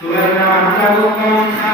सुवर्णमण्डलुकं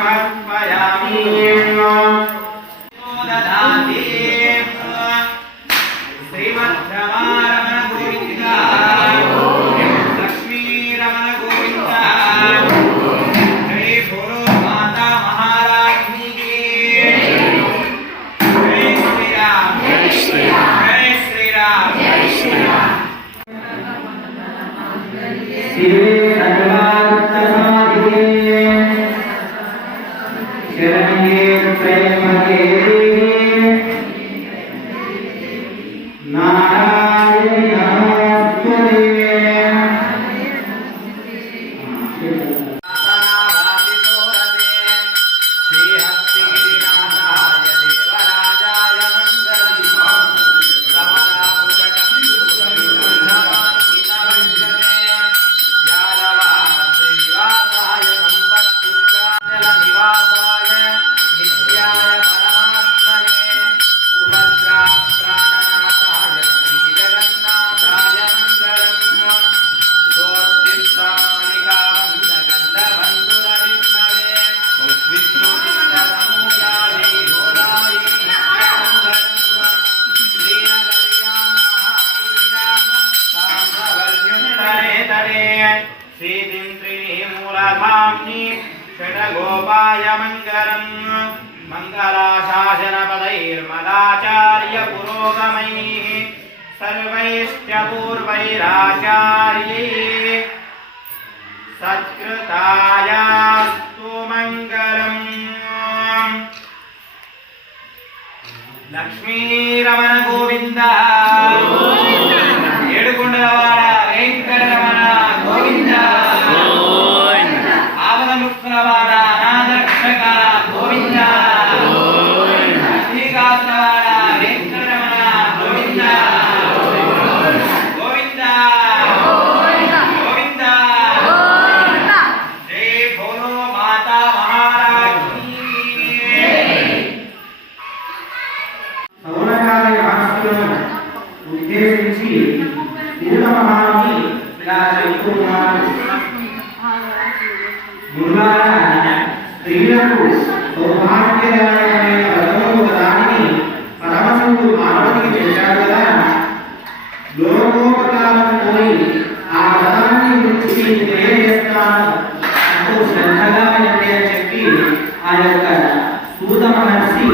मङ्गलाशासनपदैर्मदाचार्यपुरोगमैः सर्वैश्च पूर्वैराचार्यै सत्कृतायास्तु मङ्गलम् लक्ष्मीरमणगोविन्दः ద్వారా స్త్రీలకు సౌభాగ్యకరమైన పదము కదా. లోకోపకారం ఆ పదాన్ని గురించి తెలియజేస్తాను. అంటూ శ్రద్ధగా వింటే చెప్పి ఆ యొక్క సూత మహర్షి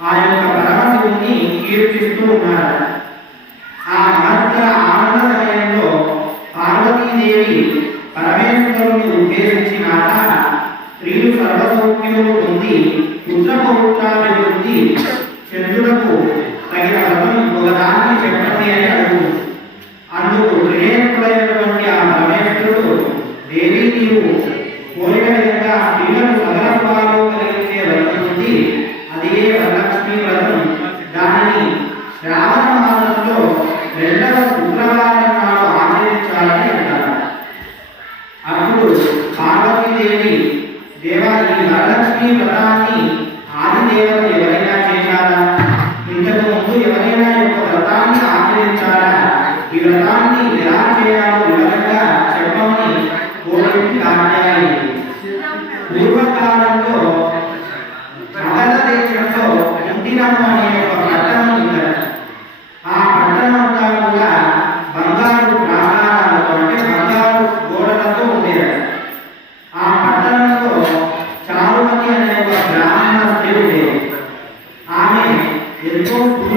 ఆ యొక్క కీర్తిస్తూ ఉన్నారు. ఆ సమయంలో పార్వతీదేవి పరమేశ్వరుని ఉద్దేశించి మాట స్త్రీలు సర్వసౌఖ్యములు పొంది పుత్ర పొంది చంద్రులకు తగిన వరం ఒకదాన్ని చెప్పండి అని అప్పుడు పార్వతీదేవి దేవా వరలక్ష్మి వ్రతాన్ని ఆదిదేవత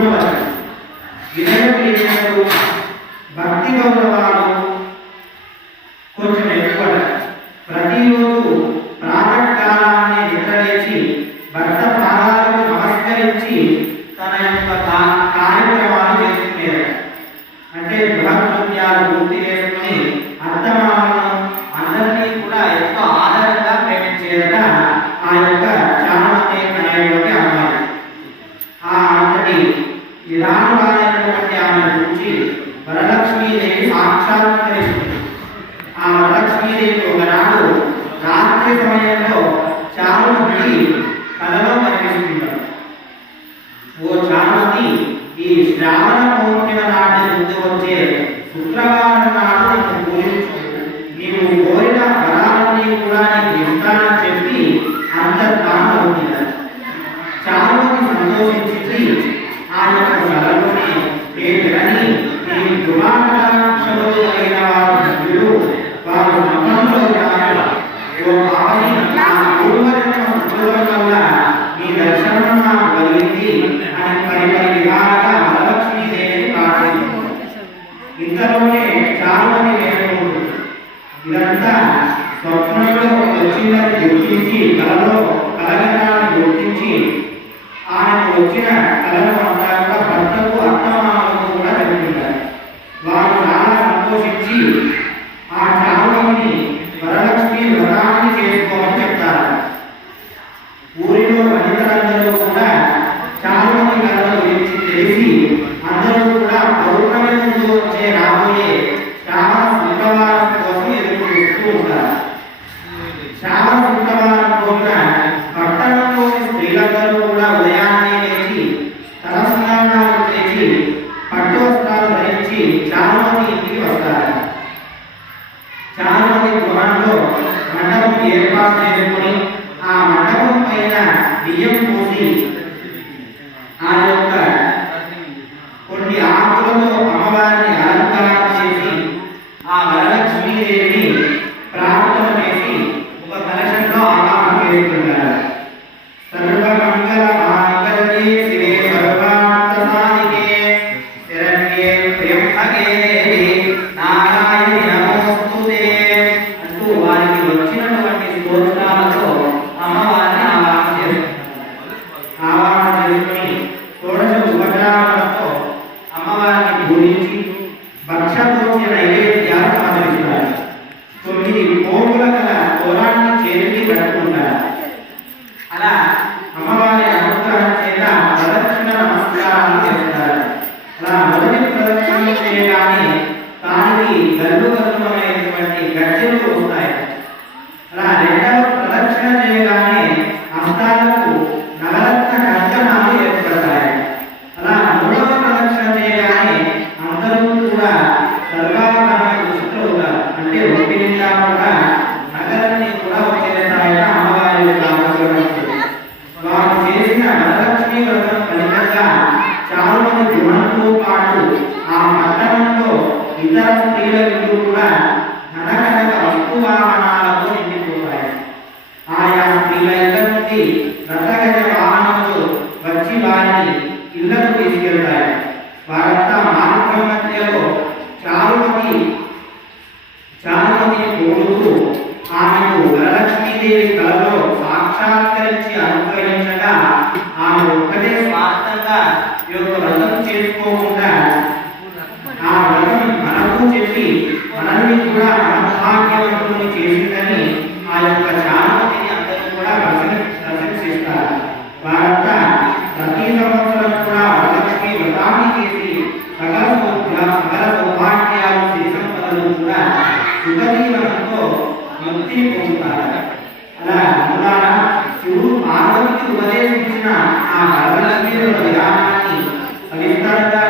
గౌరవం వినయ భక్తి గౌరవాలు సమయంలో చారుమతి కలలో కనిపిస్తున్నారు ఓ చారుమతి ఈ శ్రావణ పౌర్ణిమ నాటి ముందు వచ్చే శుక్రవారం నాడు నన్ను పూజించు నీవు కోరిన వరాలన్నీ కూడా నీకు ఇస్తానని చెప్పి అంతర్ధానం అవుతున్నారు చారుమతి సంతోషించి ఆ యొక్క సలహుని పేరుని నీ కృపాకటాక్షములు అయిన వారు ఇంతలోనే చారుమతి వేడుకుంటుంది ఇదంతా స్వప్నంలో వచ్చిందని గుర్తించి కలలో కలగటాన్ని గుర్తించి ఆయనకు వచ్చిన కలను అంతా భర్తకు అత్తమామలకు కూడా చెప్తున్నారు వారు చాలా సంతోషించి చారుమతి పాటు ఆ పట్టణంలో ఇతర స్త్రీల ఇల్లు కూడా ధనకనక వస్తు వాహనాలతో నిండిపోతాయి. ఆయా స్త్రీల ఇళ్ళ నుండి రథగజ వాహనములు వచ్చి వారిని ఇళ్ళకు తీసుకెళ్తాయి. వారంతా మార్గం మధ్యలో చారుమతి చారుమతిని కోరుతూ ఆమెకు వరలక్ష్మీదేవి కళలో సాక్షాత్కరించి అనుగ్రహించగా ఆమె ఒక్కటే స్వార్థంగా వ్రతం చేసుకోకుండా ఆ వ్రతం మనకు చెప్పి మనల్ని కూడా మనభాగ్యవంతుని చేసిందని ఆ యొక్క చారుమతిని అందరూ కూడా ప్రశం- ప్రశంసిస్తారు వారంతా ప్రతి సంవత్సరం కూడా వరలక్ష్మి వ్రతాన్ని చేసి సకల సౌభ్య సకల సౌభాగ్యాలు చేసిన సంపదలు కూడా సుఖజీవనంతో ముక్తిని పొందుతారు. అలా అందువలన శివుడు పార్వతికి ఉపదేశించిన ఆ వరలక్ష్మి యొక్క విధానాన్ని Aí ele está